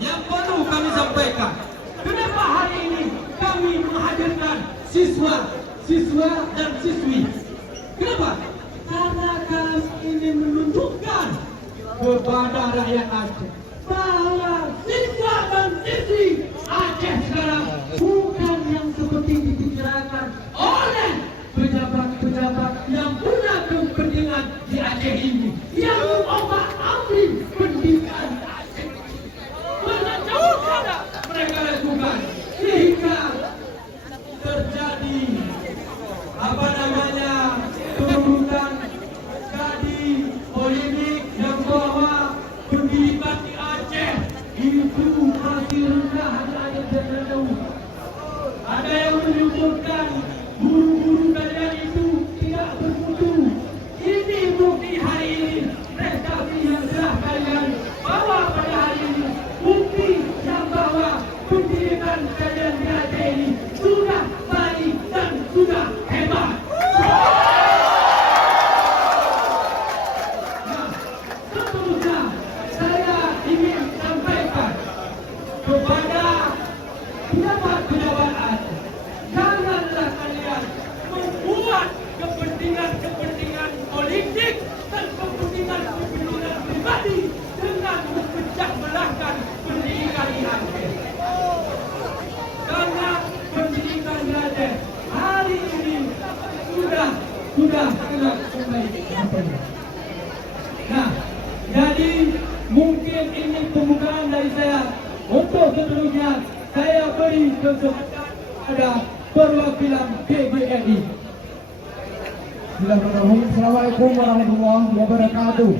yang perlu kami sampaikan. Kenapa hari ini kami menghadirkan siswa dan siswi? Kenapa? Karena kami ingin menunjukkan kepada rakyat Aceh bahwa siswa dan siswi Aceh sekarang bukan yang seperti dipikirkan oleh pejabat-pejabat yang punya kepentingan di Aceh ini, yang mengopak-abrik pendidikan Aceh. Menjauhkan mereka lakukan sehingga terjadi perebutan jadi polemik yang bahwa pendidikan di Aceh itu masih rendah, ada yang menyebutkan guru-guru kalian itu tidak bermutu. Ini bukti hari ini prestasi yang telah kalian bawa pada hari ini, bukti yang bahwa pendidikan kalian di Aceh ini sudah baik dan sudah hebat. Nah, seterusnya saya ingin sampaikan kepada pejabat-pejabat Aceh, janganlah kalian membuat kepentingan politik dan kepentingan pribadi dengan memecah belahkan pendidikan di Aceh. Karena pendidikan di Aceh hari ini sudah sangat baik. Nah, jadi mungkin ini pembukaan dari saya. Untuk seterusnya saya beri kesempatan pada perwakilan PGRI. Bismillahirrahmanirrahim. Assalamualaikum warahmatullahi wabarakatuh.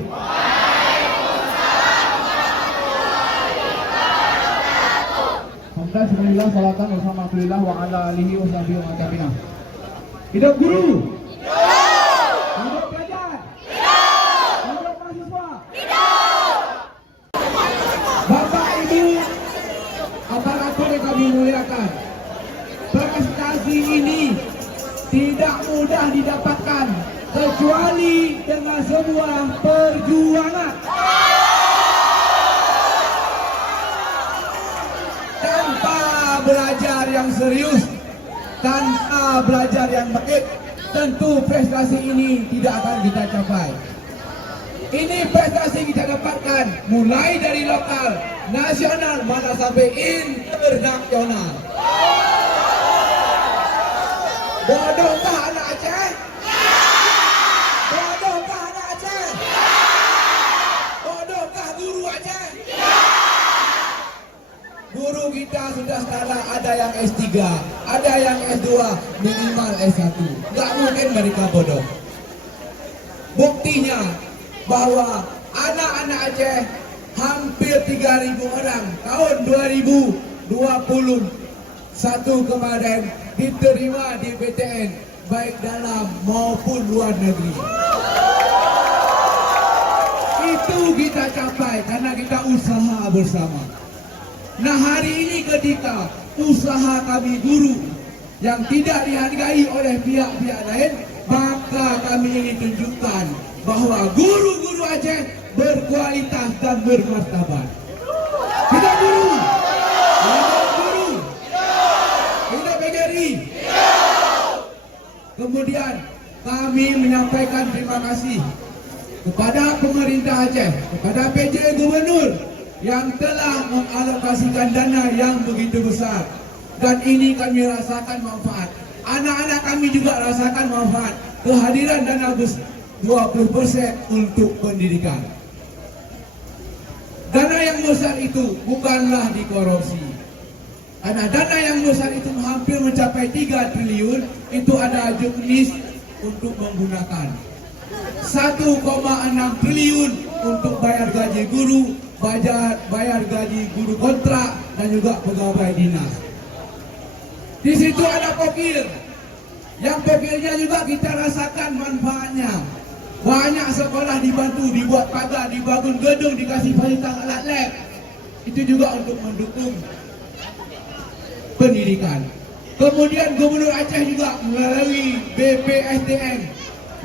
Alhamdulillah, salatan bersama Alhamdulillah wa ala alihi wa sahbihi wa tabi'in. Hidup guru. Hidup pelajar. Hidup mahasiswa. Bapak Ibu, aparatur yang kami muliakan, prestasi ini tidak mudah didapatkan kecuali dengan sebuah perjuangan. Tanpa belajar yang serius, tanpa belajar yang baik, tentu prestasi ini tidak akan kita capai. Ini prestasi kita dapatkan mulai dari lokal, nasional, mana sampai internasional. Bodohkah anak Aceh? Bodohkah anak Aceh? Bodohkah guru Aceh? Guru kita sudah skala, ada yang S3, ada yang S2, minimal S1. Gak mungkin mereka bodoh. Buktinya bahwa anak-anak Aceh hampir 3.000 orang tahun 2021 kemarin diterima di PTN baik dalam maupun luar negeri. Itu kita capai karena kita usaha bersama. Nah, hari ini ketika usaha kami guru yang tidak dihargai oleh pihak-pihak lain, maka kami ingin tunjukkan bahwa guru-guru Aceh berkualitas dan bermartabat. Hidup guru! Hidup guru! Hidup PGRI! Kemudian kami menyampaikan terima kasih kepada pemerintah Aceh, kepada PJ Gubernur yang telah mengalokasikan dana yang begitu besar. Dan ini kami rasakan manfaat. Anak-anak kami juga rasakan manfaat kehadiran dana 20% untuk pendidikan. Dana yang besar itu bukanlah dikorupsi. Karena dana yang besar itu hampir mencapai 3 triliun, itu ada juknis untuk menggunakan. 1,6 triliun untuk bayar gaji guru, bayar gaji guru kontrak, dan juga pegawai dinas. Di situ ada pokir. Yang pokirnya juga kita rasakan manfaatnya. Banyak sekolah dibantu, dibuat pagar, dibangun gedung, dikasih fasilitas alat lab. Itu juga untuk mendukung pendidikan. Kemudian Gubernur Aceh juga melalui BPSDM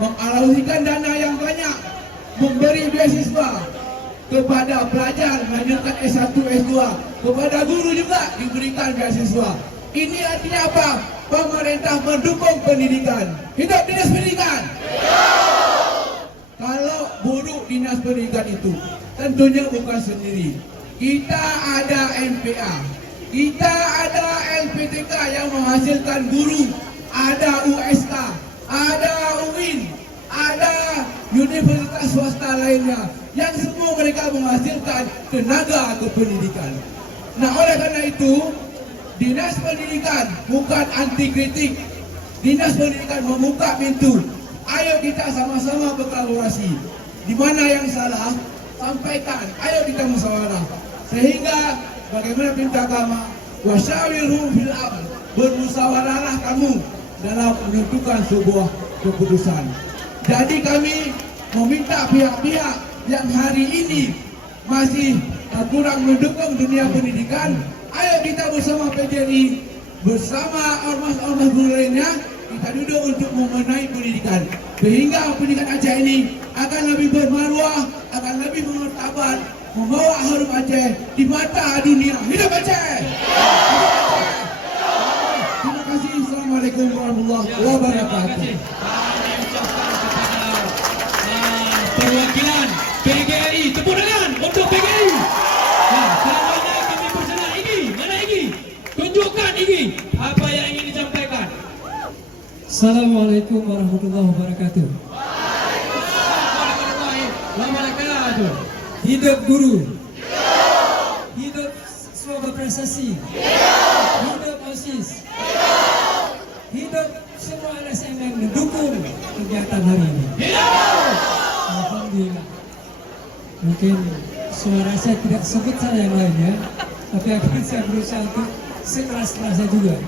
mengalokasikan dana yang banyak, memberi beasiswa kepada pelajar melanjutkan S1, S2, kepada guru juga diberikan beasiswa. Ini artinya apa? Pemerintah mendukung pendidikan. Hidup dinas pendidikan. Kalau buruk dinas pendidikan itu tentunya bukan sendiri. Kita ada MPA, kita ada LPTK yang menghasilkan guru, ada USK, ada UIN, ada universitas swasta lainnya, yang semua mereka menghasilkan tenaga kependidikan. Nah, oleh karena itu, dinas pendidikan bukan anti kritik. Dinas pendidikan membuka pintu. Ayo kita sama-sama berkolaborasi. Di mana yang salah, sampaikan. Ayo kita musyawarah. Sehingga bagaimana perintah agama, wasyawirhum fil amr, bermusyawarahlah kamu dalam menentukan sebuah keputusan. Jadi kami meminta pihak-pihak yang hari ini masih kurang mendukung dunia pendidikan, ayo kita bersama PJRI, bersama ormas-ormas guru lainnya, kita duduk untuk memenai pendidikan. Sehingga pendidikan Aceh ini akan lebih bermaruah, akan lebih bermartabat, membawa harum Aceh di mata dunia. Hidup Aceh! Terima kasih. Assalamualaikum warahmatullahi wabarakatuh. Perwakilan PGRI, tepuk tangan untuk PGRI. Nah, selanjutnya kami persilakan Igi. Mana Igi? Tunjukkan Igi apa yang ingin disampaikan. Assalamualaikum warahmatullahi wabarakatuh. Warahmatullahi wabarakatuh. Hidup guru. Hidup siswa berprestasi. Hidup OSIS. Hidup semua LSM yang mendukung kegiatan hari ini. Alhamdulillah. Mungkin suara saya tidak sebut saya yang lainnya, tapi akan saya berusaha untuk sekeras-kerasnya juga.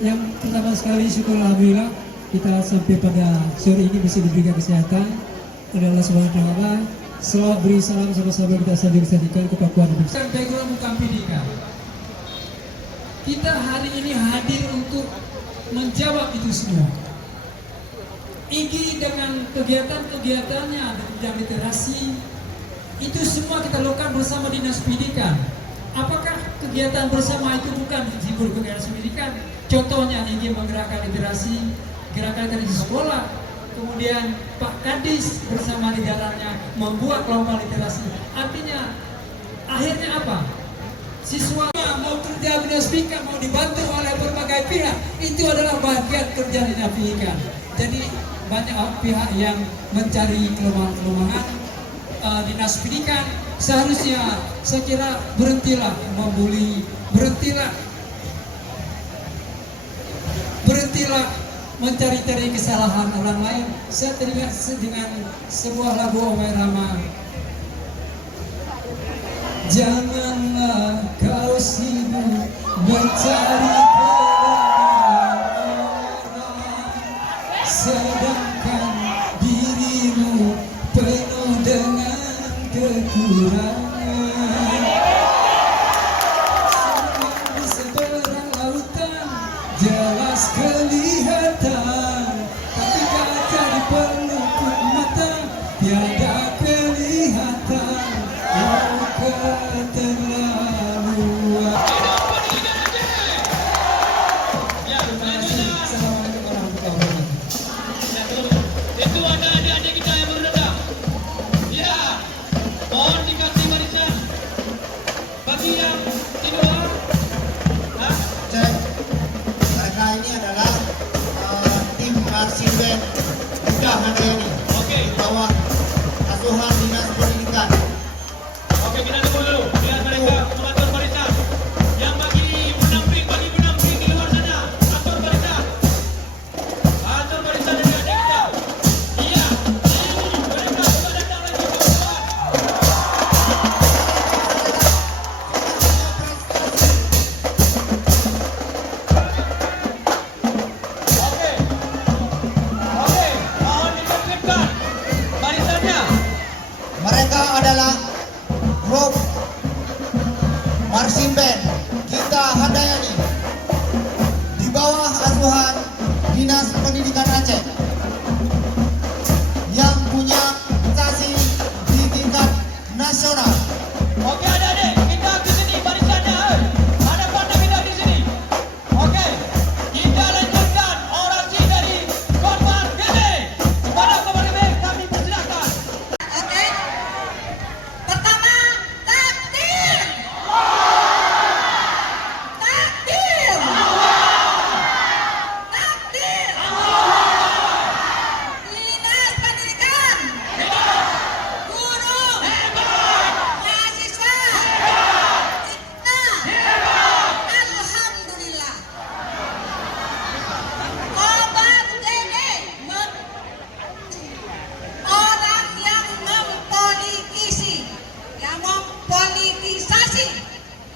Yang pertama sekali syukur alhamdulillah kita sampai pada sore ini bisa diberikan kesehatan oleh Allah Subhanahu wa taala. Selamat beri salam sama-sama kita saling-salingkan ke Papua dan besar background bukan pendidikan. Kita hari ini hadir untuk menjawab itu semua. Igi dengan kegiatan-kegiatannya di bidang literasi itu semua kita lakukan bersama Dinas Pendidikan. Apakah kegiatan bersama itu bukan hibur kegiatan pendidikan? Contohnya Igi menggerakkan literasi, gerakan literasi sekolah, kemudian Pak Kadis bersama di dalamnya membuat kelompok literasi. Artinya akhirnya apa? Siswa mau kerja Dinas Pendidikan, mau dibantu oleh berbagai pihak, itu adalah bagian kerja Dinas Pendidikan. Jadi banyak pihak yang mencari kelemahan-kelemahan Dinas Pendidikan. Seharusnya saya kira berhentilah membuli, berhentilah mencari-cari kesalahan orang lain. Saya teringat dengan sebuah lagu Omar Rama. Janganlah kau sibuk mencari kebenaran, sedangkan dirimu penuh dengan kekurangan. Semua di seberang lautan jelas kelihatan, tapi kaca di pelupuk mata tiada kelihatan. Oh keterlaluan.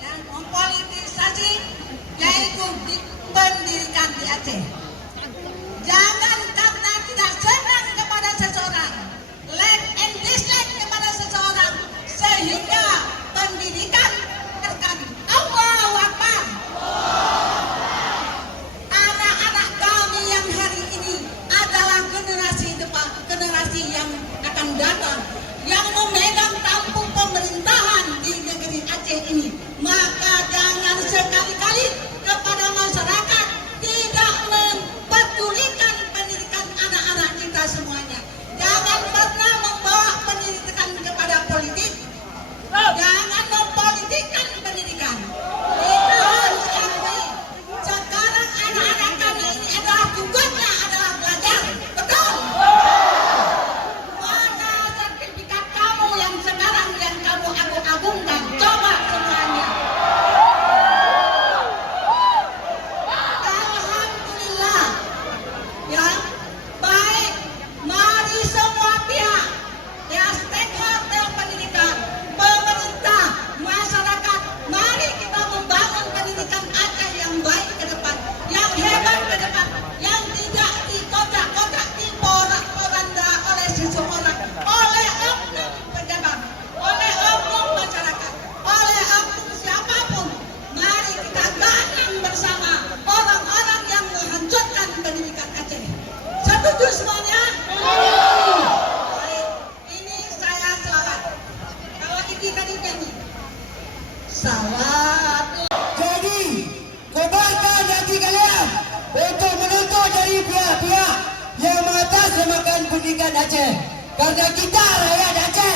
yang mempolitisasi yaitu pendidikan di Aceh. Jangan karena tidak senang kepada seseorang, like and dislike kepada seseorang, sehingga pendidikan terkami. Allahu Akbar. Anak-anak kami yang hari ini adalah generasi depan, generasi yang akan datang, yang memegang tampuk pemerintahan di negeri Aceh ini. Maka jangan sekali-kali kepada masyarakat tidak mempedulikan pendidikan anak-anak kita semuanya. Jangan pernah membawa pendidikan kepada politik. Jangan mempolitikkan pendidikan. Kita harus akui sekarang anak-anak kami ini adalah tugasnya adalah belajar. Betul? Mana sertifikat kamu yang sekarang yang kamu agung-agungkan? Coba semuanya. Alhamdulillah. Ya, baik. Mari semua pihak, ya stakeholder pendidikan, pemerintah, masyarakat, mari kita membangun pendidikan Aceh yang baik ke depan, yang hebat ke depan, yang tidak dikotak-kotak, diporak-poranda oleh seseorang, oleh oknum pejabat, oleh oknum masyarakat, oleh oknum siapapun. Mari kita gandeng bersama orang-orang yang menghancurkan pendidikan Aceh. Setuju semuanya? Baik, ini saya selamat. Kalau ini tadi nyanyi. Salat. Jadi, kobarkan hati kalian untuk menuntut dari pihak-pihak yang mengatasnamakan pendidikan Aceh. Karena kita rakyat Aceh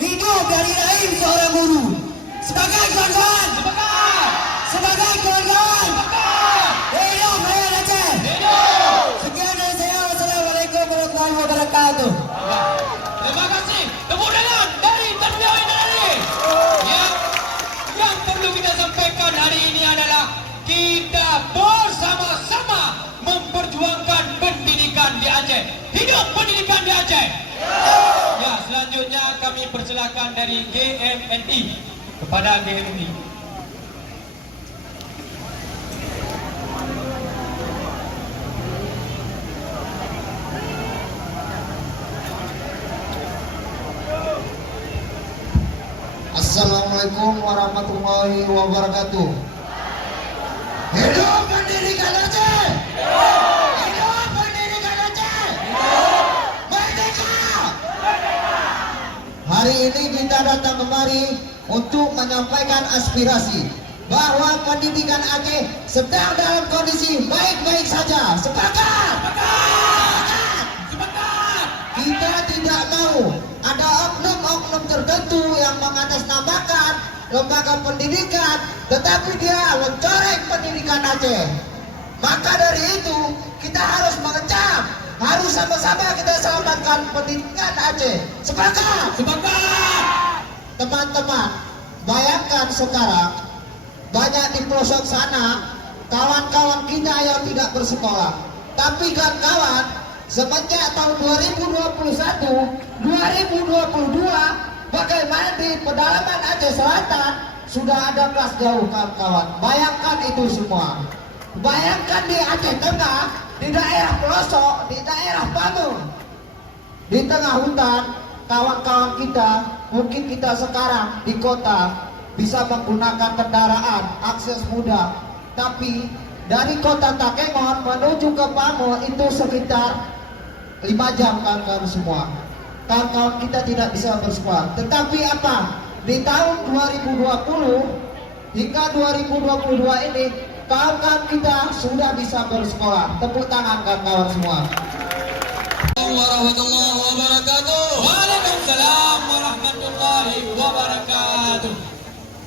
hidup dari rahim seorang guru. Sebagai kawan-kawan, sebagai kawan-kawan, hidup rakyat Aceh. Sekian dari saya. Wassalamualaikum warahmatullahi wabarakatuh. Terima kasih. Tepuk tangan dari Tanwiyah Indra. Yang perlu kita sampaikan hari ini adalah kita bersama-sama memperjuangkan pendidikan di Aceh. Hidup pendidikan di Aceh. Ya, selanjutnya kami persilakan dari GMNI kepada GMNI. Assalamualaikum warahmatullahi wabarakatuh. Hidup pendidikan Aceh. Hidup pendidikan Aceh. Merdeka. Hari ini kita datang kemari untuk menyampaikan aspirasi bahwa pendidikan Aceh sedang dalam kondisi baik-baik saja. Sepakat. Kita tidak mau ada oknum-oknum tertentu yang mengatasnamakan lembaga pendidikan, tetapi dia mencoreng pendidikan Aceh. Maka dari itu kita harus mengecam, harus sama-sama kita selamatkan pendidikan Aceh. Sepakat? Sepakat. Teman-teman, bayangkan sekarang banyak di pelosok sana kawan-kawan kita yang tidak bersekolah. Tapi kan kawan, semenjak tahun 2021, 2022, bagaimana di pedalaman Aceh Selatan sudah ada kelas jauh kawan-kawan. Bayangkan itu semua. Bayangkan di Aceh Tengah, di daerah pelosok, di daerah Pamung, di tengah hutan, kawan-kawan kita, mungkin kita sekarang di kota bisa menggunakan kendaraan, akses mudah. Tapi dari kota Takengon menuju ke Pamung itu sekitar 5 jam kawan-kawan semua. Kawan-kawan kita tidak bisa bersekolah. Tetapi apa? Di tahun 2020 hingga 2022 ini kawan-kawan kita sudah bisa bersekolah. Tepuk tangan kawan-kawan semua. Warahmatullahi wabarakatuh. Waalaikumsalam warahmatullahi wabarakatuh.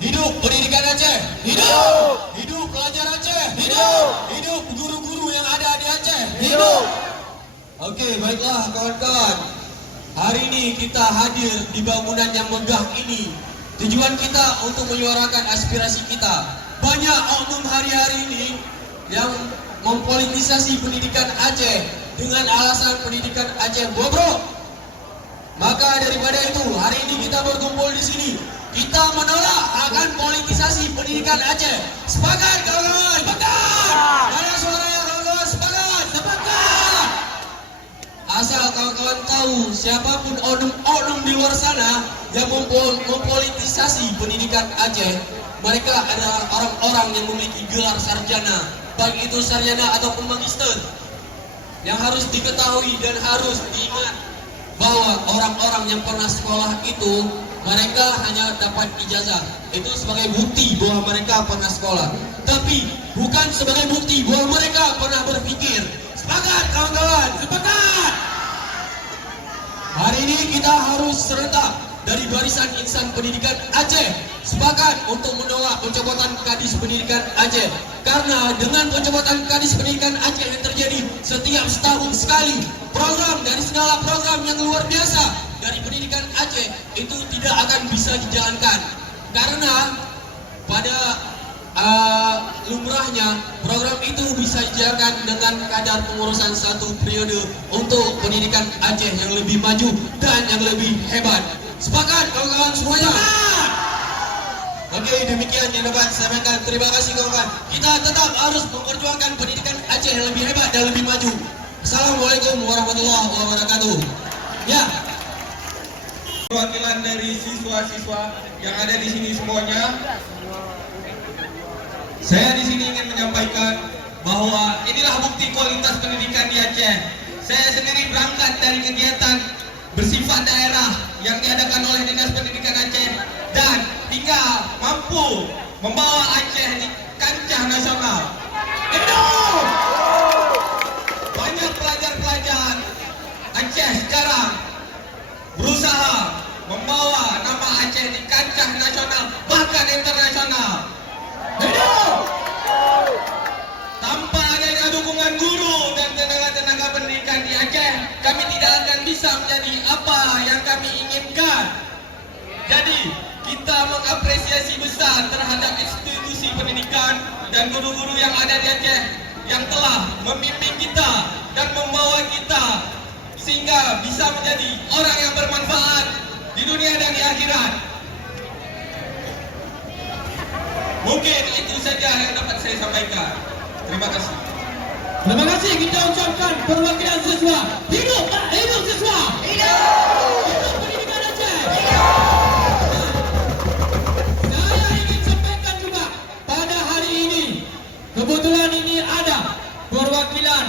Hidup pendidikan Aceh. Hidup. Hidup pelajar Aceh. Hidup. Hidup guru-guru yang ada di Aceh. Hidup. Oke, baiklah kawan-kawan. Hari ini kita hadir di bangunan yang megah ini. Tujuan kita untuk menyuarakan aspirasi kita. Banyak oknum hari-hari ini yang mempolitisasi pendidikan Aceh dengan alasan pendidikan Aceh bobrok. Maka daripada itu, hari ini kita berkumpul di sini. Kita menolak akan politisasi pendidikan Aceh. Sepakat kawan-kawan? Sepakat. Mana suaranya kawan-kawan? Sepakat. Sepakat. Asal kawan-kawan tahu, siapapun oknum di luar sana yang mempolitisasi pendidikan Aceh, mereka adalah orang-orang yang memiliki gelar sarjana, baik itu sarjana ataupun magister. Yang harus diketahui dan harus diingat bahwa orang-orang yang pernah sekolah itu mereka hanya dapat ijazah. Itu sebagai bukti bahwa mereka pernah sekolah, tapi bukan sebagai bukti bahwa mereka pernah berpikir. Sepakat kawan-kawan? Sepakat. Hari ini kita harus serentak dari barisan insan pendidikan Aceh sepakat untuk menolak pencopotan Kadis Pendidikan Aceh, karena dengan pencopotan Kadis Pendidikan Aceh yang terjadi setiap setahun sekali, program dari segala program yang luar biasa dari pendidikan Aceh itu tidak akan bisa dijalankan, karena pada lumrahnya program itu bisa dijalankan dengan kadar pengurusan 1 periode untuk pendidikan Aceh yang lebih maju dan yang lebih hebat. Sepakat kawan-kawan semuanya? Oke, demikian yang dapat saya sampaikan. Terima kasih kawan-kawan. Kita tetap harus memperjuangkan pendidikan Aceh yang lebih hebat dan lebih maju. Assalamualaikum warahmatullahi wabarakatuh. Ya. Perwakilan dari siswa-siswa yang ada di sini semuanya, saya di sini ingin menyampaikan bahwa inilah bukti kualitas pendidikan di Aceh. Saya sendiri berangkat dari kegiatan bersifat daerah yang diadakan oleh Dinas Pendidikan Aceh dan hingga mampu membawa Aceh di kancah nasional. Banyak pelajar-pelajar Aceh sekarang berusaha membawa nama Aceh di kancah nasional bahkan internasional. Tanpa adanya dukungan guru dan tenaga-tenaga pendidikan di Aceh, kami tidak akan bisa menjadi apa yang kami inginkan. Jadi, kita mengapresiasi besar terhadap institusi pendidikan dan guru-guru yang ada di Aceh yang telah membimbing kita dan membawa kita sehingga bisa menjadi orang yang bermanfaat di dunia dan di akhirat. Mungkin itu saja yang dapat saya sampaikan. Terima kasih. Terima kasih kita ucapkan perwakilan siswa. Hidup siswa. Hidup pendidikan Aceh. Saya ingin sampaikan juga pada hari ini, kebetulan ini ada perwakilan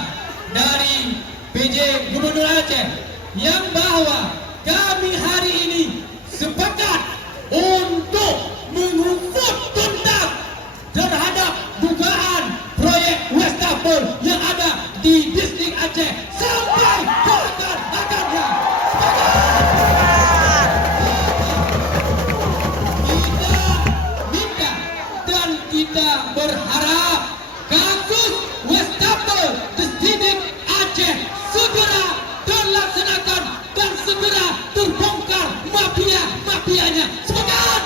dari PJ Gubernur Aceh yang bahwa kami hari ini sepakat untuk mengusut tuntas terhadap dugaan proyek Wastafel yang ada di distrik Aceh sampai ke akar-akarnya. Kita minta dan kita berharap kasus Wastafel distrik Aceh segera terlaksanakan dan segera terbongkar mafia-mafianya. Sepakat?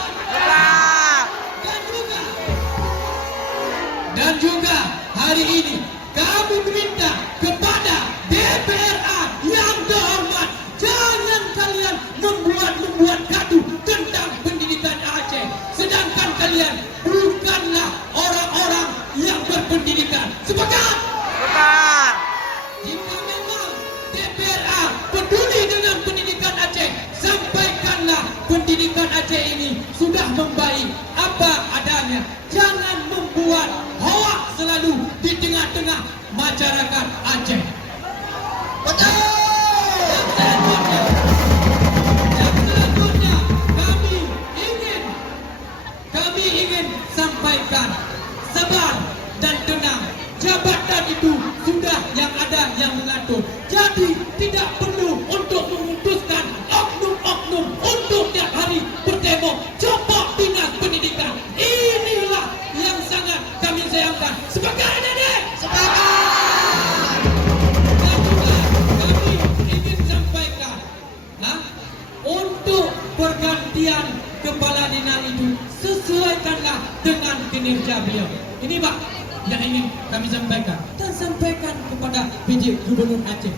Dan juga hari ini kami meminta kepada DPRA yang terhormat, jangan kalian membuat gaduh tentang pendidikan Aceh, sedangkan kalian bukanlah orang-orang yang berpendidikan. Sepakat? Jika memang DPRA peduli dengan pendidikan Aceh, sampaikanlah pendidikan Aceh ini sudah membaik apa adanya. Jangan membuat hoak selalu di tengah-tengah masyarakat Aceh. Betul. Yang selanjutnya kami ingin sampaikan sabar dan tenang. Jabatan itu sudah yang ada yang mengatur. Jadi tidak perlu untuk memutuskan oknum-oknum untuk tiap hari bertemu copot dinas pendidikan. Inilah yang sangat kami sayangkan. Sepakat adik-adik? Sepakat. Dan juga kami ingin sampaikan untuk pergantian kepala dinas itu sesuaikanlah dengan kinerja beliau. Ini Pak yang ingin kami sampaikan dan sampaikan kepada PJ Gubernur Aceh.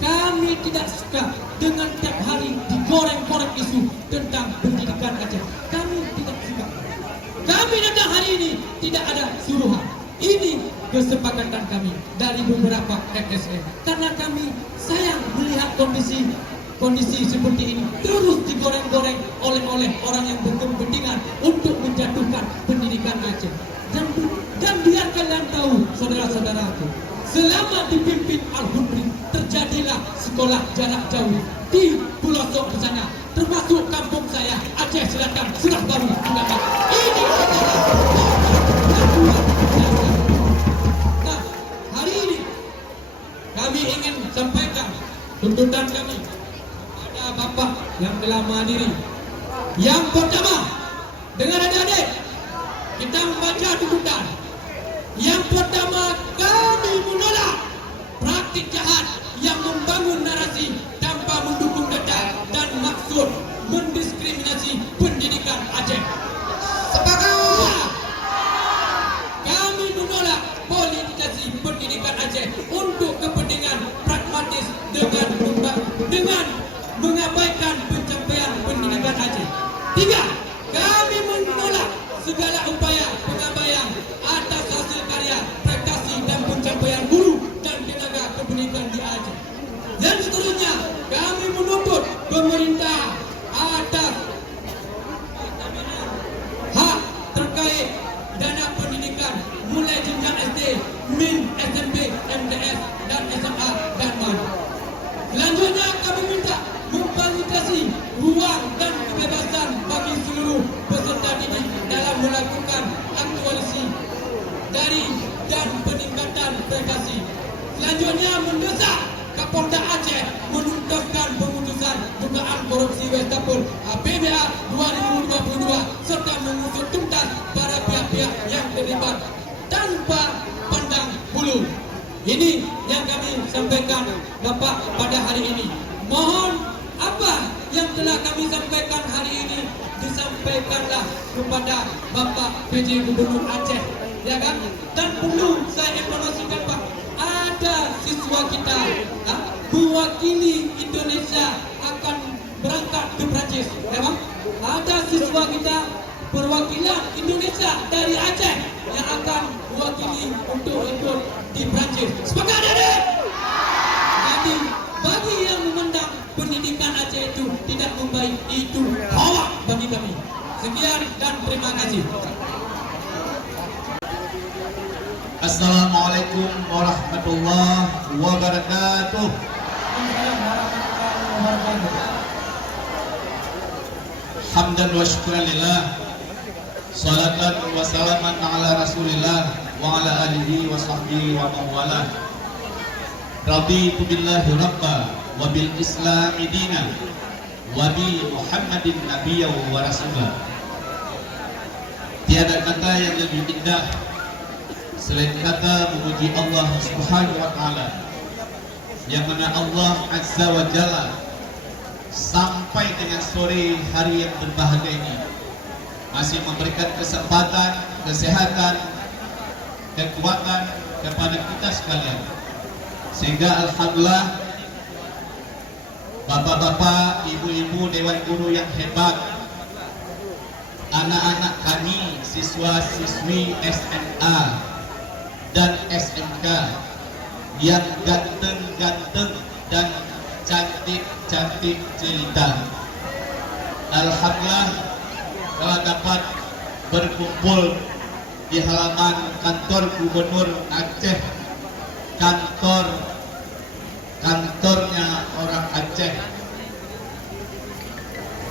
Kami tidak suka dengan tiap hari digoreng-goreng isu tentang pendidikan Aceh. Kami tidak suka. Kami datang hari ini tidak ada suruhan. Ini kesepakatan kami dari beberapa FSM. Karena kami sayang melihat kondisi seperti ini terus digoreng-goreng oleh orang yang berkepentingan untuk menjatuhkan pendidikan Aceh. Dan biar kalian tahu, saudara-saudaraku, selama dipimpin Al-Hudri terjadilah sekolah jarak jauh di pelosok sana, termasuk kampung saya Aceh Selatan, Serah Baru juga. Ini nah, hari ini kami ingin sampaikan tuntutan kami pada bapak yang telah menghadiri. Yang pertama, dengar adik-adik, kita membaca tuntutan. Yang pertama, kami menolak praktik jahat yang membangun narasi tanpa mendukung data dan maksud mendiskriminasi pendidikan Aceh. Sepakat. Kami menolak politisasi pendidikan Aceh untuk kepentingan pragmatis dengan mengabaikan pencapaian pendidikan Aceh. 3. Kami menolak segala upaya pengabaian atas hasil karya, prestasi dan pencapaian guru dan tenaga kependidikan di Aceh. Dan seterusnya, kami menuntut pemerintah atas hak terkait dana pendidikan mulai jenjang SD, MIN, SMP, MTS dan SMA dan MAN. Selanjutnya kami minta memfasilitasi ruang dan kebebasan bagi seluruh peserta didik dalam melakukan aktualisasi dari dan peningkatan prestasi. Selanjutnya mendesak Kapolda Aceh menuntaskan pemutusan dugaan korupsi Wastafel APBA 2022 serta mengusut tuntas para pihak-pihak yang terlibat tanpa pandang bulu. Ini yang kami sampaikan Bapak pada hari ini. Mohon apa yang telah kami sampaikan hari ini disampaikanlah kepada Bapak PJ Gubernur Aceh, ya kan? Dan perlu saya informasikan Pak, ada siswa kita mewakili Indonesia akan berangkat ke Perancis, ya Bang? Ada siswa kita perwakilan Indonesia dari Aceh yang akan mewakili untuk ikut di Perancis. Sepakat adik? Jadi bagi yang memandang pendidikan Aceh itu tidak membaik, itu hoak bagi kami. Sekian dan terima kasih. Assalamualaikum warahmatullahi wabarakatuh. Hamdan wa syukran lillah, salatan wa salaman ala rasulillah wa ala alihi wa sahbihi wa mawala. Raditu billahi rabba wa bil islami dina wa bi Muhammadin nabiyya wa rasulah. Tiada kata yang lebih indah selain kata memuji Allah Subhanahu wa taala, yang mana Allah Azza wa Jalla sampai dengan sore hari yang berbahagia ini masih memberikan kesempatan, kesehatan, kekuatan kepada kita sekalian, sehingga alhamdulillah bapak-bapak, ibu-ibu dewan guru yang hebat, anak-anak kami, siswa-siswi SMA dan SMK yang ganteng-ganteng dan cantik-cantik cerita, alhamdulillah telah dapat berkumpul di halaman kantor Gubernur Aceh, kantornya orang Aceh.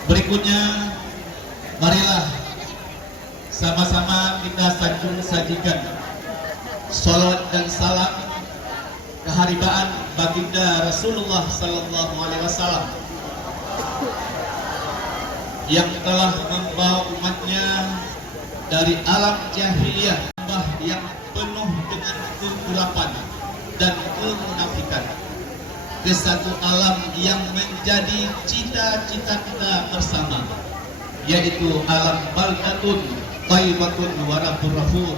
Berikutnya, marilah sama-sama kita sajikan salawat dan salam keharibaan baginda Rasulullah Sallallahu Alaihi Wasallam yang telah membawa umatnya dari alam jahiliyah yang penuh dengan kegelapan dan kemunafikan ke satu alam yang menjadi cita-cita kita bersama, yaitu alam baldatun thayyibatun wa rabbur ghafur.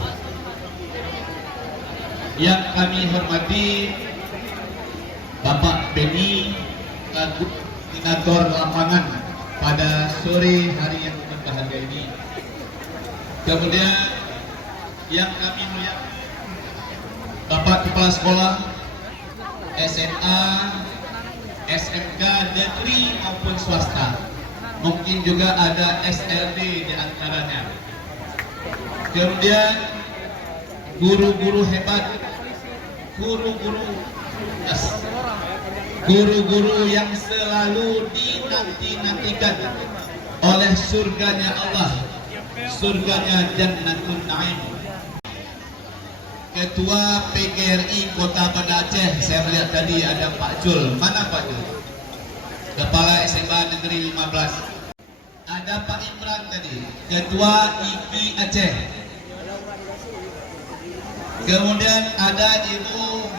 Yang kami hormati Bapak Beni koordinator lapangan pada sore hari yang berbahagia ini, Kemudian yang kami muliakan Bapak Kepala Sekolah SMA, SMK negeri maupun swasta. Mungkin juga ada SLD di antaranya. Kemudian guru-guru hebat, guru-guru yang selalu dinanti-nantikan oleh surganya Allah, surganya Jannatul Naim. Ketua PGRI Kota Banda Aceh, saya melihat tadi ada Pak Jul. Mana Pak Jul? Kepala SMA Negeri 15. Ada Pak Imran tadi, Ketua IPI Aceh. Kemudian ada Ibu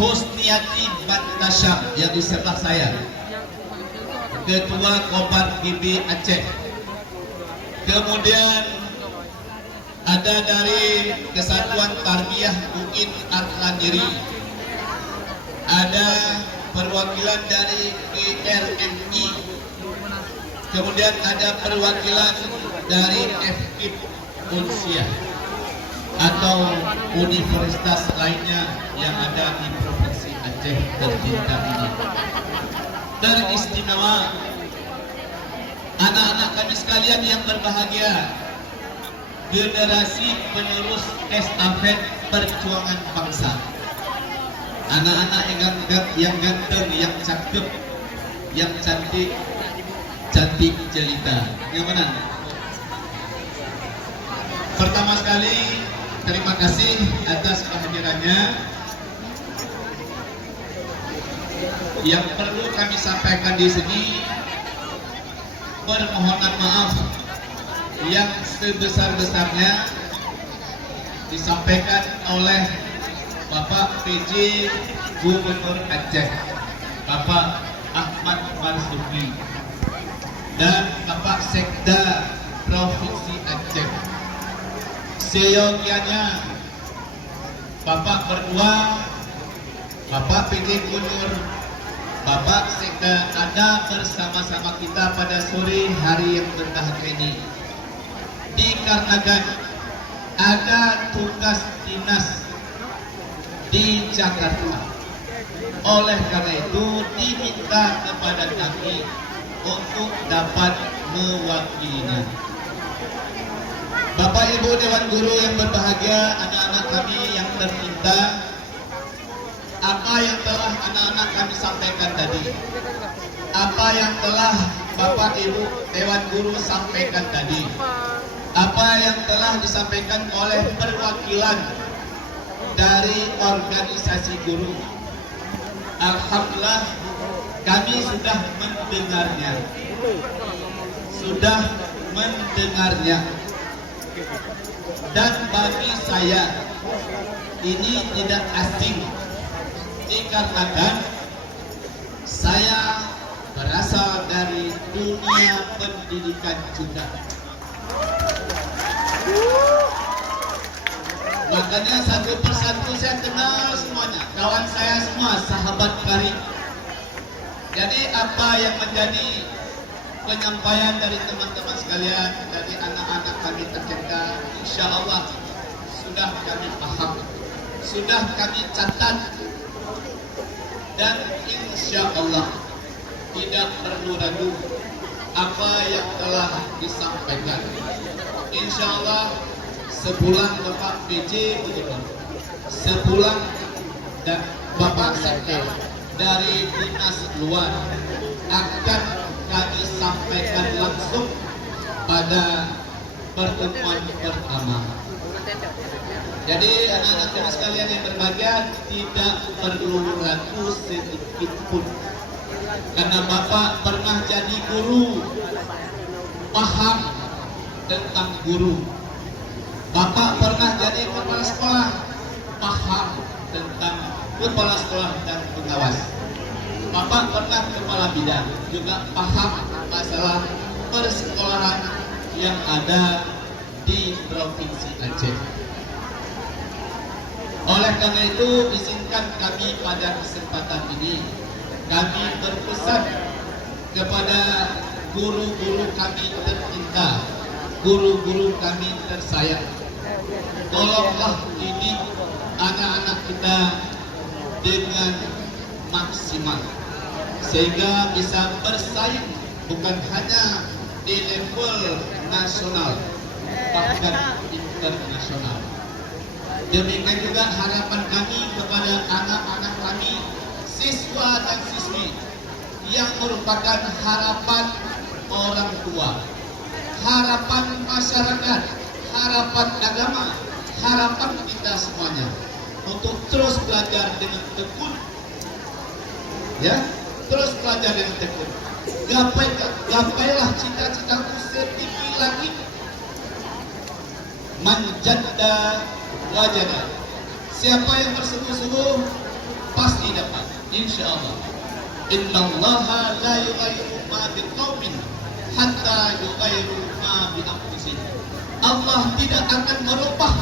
Husniati Bantasyam yang di sebelah saya, Ketua Kobar GB Aceh. Kemudian ada dari Kesatuan Tarbiyah UIN Arlandiri, ada perwakilan dari GRMI, kemudian ada perwakilan dari FKIP Unsiah atau universitas lainnya yang ada di Provinsi Aceh tercinta ini. Teristimewa, anak-anak kami sekalian yang berbahagia, generasi penerus estafet perjuangan bangsa. Anak-anak yang ganteng, yang cakep, yang cantik jelita. Yang mana? Pertama sekali, terima kasih atas kehadirannya. Yang perlu kami sampaikan di sini, permohonan maaf yang sebesar-besarnya disampaikan oleh Bapak PJ Gubernur Aceh, Bapak Ahmad Marzuki, dan Bapak Sekda Provinsi Aceh. Seyogianya Bapak berdua, Bapak PJ Gubernur, Bapak Sekda ada bersama-sama kita pada sore hari yang berbahagia ini. Dikarenakan ada tugas dinas di Jakarta. Oleh karena itu diminta kepada kami untuk dapat mewakilinya. Bapak Ibu Dewan Guru yang berbahagia, anak-anak kami yang tercinta, apa yang telah anak-anak kami sampaikan tadi, apa yang telah Bapak Ibu Dewan Guru sampaikan tadi, apa yang telah disampaikan oleh perwakilan dari organisasi guru, alhamdulillah kami sudah mendengarnya, dan bagi saya ini tidak asing dikarenakan saya berasal dari dunia pendidikan juga. Makanya satu persatu saya kenal semuanya, kawan saya semua, sahabat karib. Jadi apa yang menjadi penyampaian dari teman-teman sekalian, dari anak-anak kami tercinta, insya Allah sudah kami paham, sudah kami catat, dan insya Allah tidak perlu ragu apa yang telah disampaikan. Insya Allah sepulang Bapak PJ Gubernur, sepulang dan Bapak Sekda dari dinas luar, akan kami sampaikan langsung pada pertemuan pertama. Jadi anak-anak kami sekalian yang berbahagia, tidak perlu ragu sedikit pun, karena Bapak pernah jadi guru, paham tentang guru. Bapak pernah jadi kepala sekolah, paham tentang kepala sekolah dan pengawas. Bapak pernah kepala bidang, juga paham masalah persekolahan yang ada di Provinsi Aceh. Oleh karena itu, izinkan kami pada kesempatan ini, kami berpesan kepada guru-guru kami tercinta, guru-guru kami tersayang, tolonglah didik anak-anak kita dengan maksimal sehingga bisa bersaing bukan hanya di level nasional, bahkan internasional. Demikian juga harapan kami kepada anak-anak kami, siswa dan siswi yang merupakan harapan orang tua, harapan masyarakat, harapan agama, harapan kita semuanya untuk terus belajar dengan tekun, ya, terus belajar dengan tekun. Gapailah cita-citaku setinggi langit. Manjada wajada. Siapa yang bersungguh-sungguh pasti dapat, insyaallah. Innallaha la yughayyiru ma biqaumin hatta yughayyiru ma bi anfusihim. Allah tidak akan merubah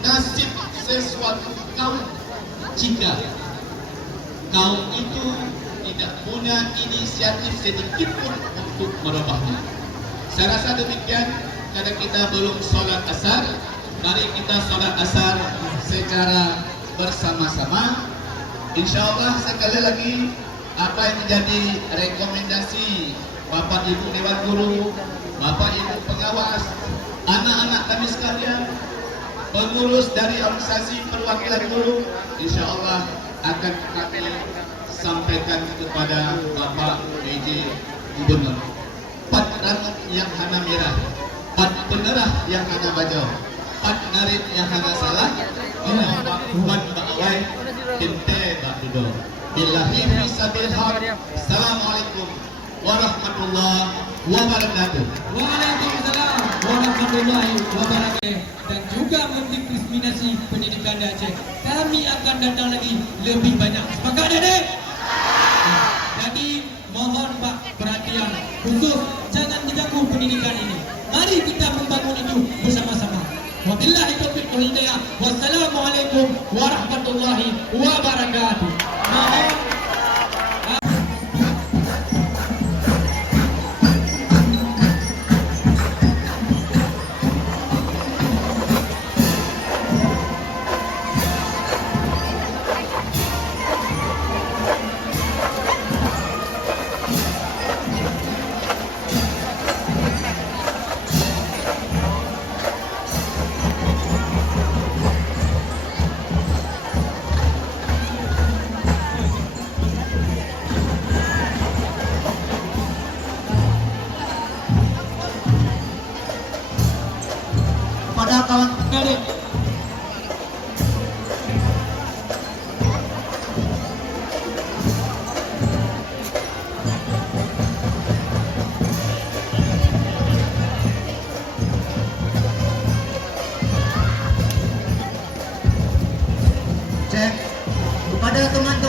nasib sesuatu kaum jika kaum itu tidak punya inisiatif sedikit pun untuk merubahnya. Saya rasa demikian, karena kita belum sholat asar. Mari kita sholat asar secara bersama-sama. Insya Allah sekali lagi apa yang menjadi rekomendasi Bapak Ibu Dewan Guru, Bapak Ibu pengawas, anak-anak kami sekalian, pengurus dari organisasi perwakilan guru, insya Allah akan kami sampaikan kepada Bapak PJ Gubernur. Pat rangut yang hana merah, pat penerah yang hana bajau, pat narit yang hana salah, pat ba'awai, kente ba'udo. Billahi fisabil haq. Assalamualaikum warahmatullahi wabarakatuh. Waalaikumsalam warahmatullahi wabarakatuh. Dan juga mendiskriminasi pendidikan di Aceh. Kami akan datang lagi lebih banyak. Sepakat adik? Jadi mohon Pak perhatian khusus, jangan diganggu pendidikan ini. Mari kita membangun itu bersama-sama. Wabillahi taufiq wal hidayah. Wassalamualaikum warahmatullahi wabarakatuh. Mohon Pada kawan adik. cek kepada teman-teman